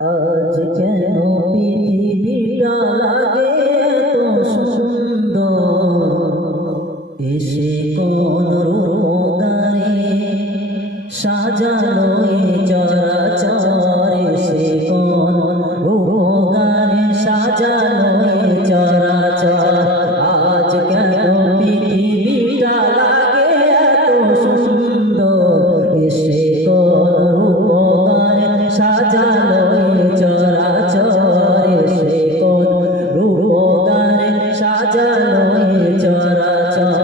আজ কেন পৃথিবীটা লাগে এত সুন্দর, এসে কোন রূপগানে সাজানো এ চরাচর, এসে কোন রূপগানে সাজানো এ চরাচর। আজ কেন পৃথিবীটা লাগে এত সুন্দর, এসে কোন রূপগানে সাজানো এ চরাচর, এসে কোন রূপগানে সাজানো এ চরাচর।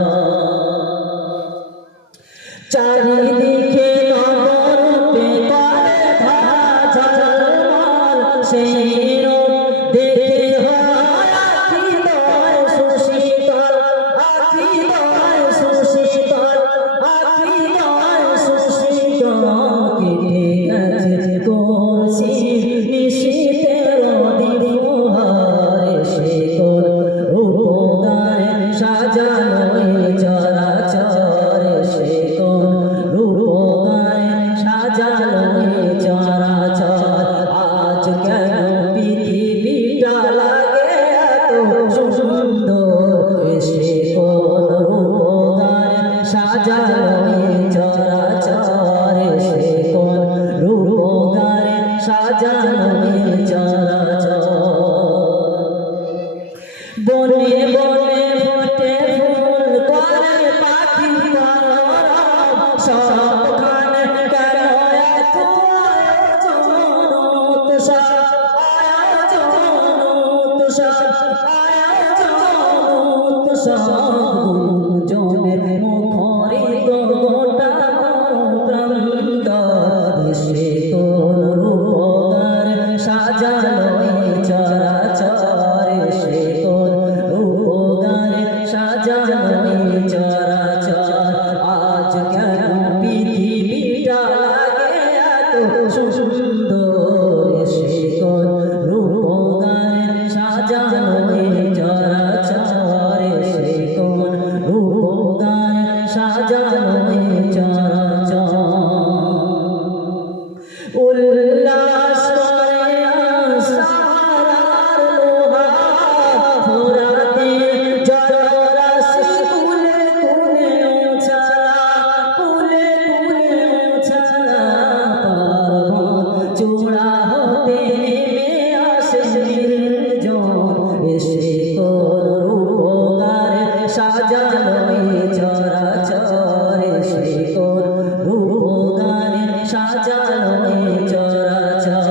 চারিদিকে নবরূপে করে ধরা ঝলমল, সেই রূপ দেখে হয় আখিদয় সুশীতল, আখিদয় সুশীতল, আখিদয় সুশীতল। কেটে গেছে করছি নিশীথের দিবহার, এসে কোন রূপগানে সাজানো এ চরাচর, এসে কোন রূপগানে সাজানো এ চরাচর। আজ কেন পৃথিবীটা লাগে এত সুন্দর, এসে কোন রূপগানে সাজানো এ চরাচর, এসে কোন রূপগানে সাজানো এ চরাচর। বনে বনে ফোটে ফুল করে পাখি কলরব, সবখানে কেন এত আয়োজন উৎসব, আয়োজন উৎসব, আয়োজন উৎসব। গুঞ্জনে মুখরিত গোটা প্রান্তর, এসে কোন রূপগানে সাজানো এ চরাচর, এসে কোন রূপগানে সাজানো এ চরাচর। আজ কেন পৃথিবীটা লাগে এত সুন্দর, এসে কোন রূপগানে সাজানো এ চরাচর, এসে কোন রূপগানে সাজানো এ চরাচর। উল্লাস করে আসারার লোহা, ফোরাতে জলরাশি কুলে কুলে উছালা, কুলে কুলে উছালা। পর্বত চূড়া হতে নেমে আসে নির্জন, এসে কোন রূপগানে সাজানো এ চরাচর, এসে কোন রূপগানে সাজানো এ চরাচর।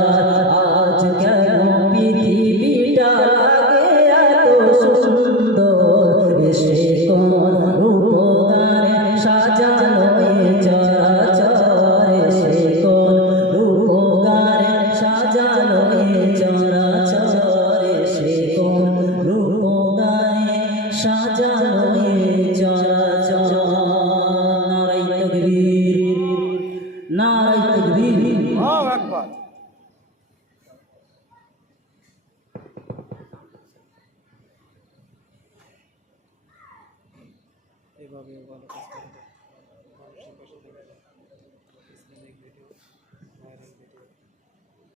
আজ কেন পৃথিবীটা লাগে এত সুন্দর, এসে কোন রূপগানে সাজানো এ চরাচর, এসে কোন রূপগানে সাজানো এ চরাচর, এসে কোন রূপগানে সাজানো এ চরাচর। নারায়ে তাকবীর, নারায়ে তাকবীর। আল্লাহু আকবার। এইভাবে ভালো কাজ করতে মানুষের পাশে থেকে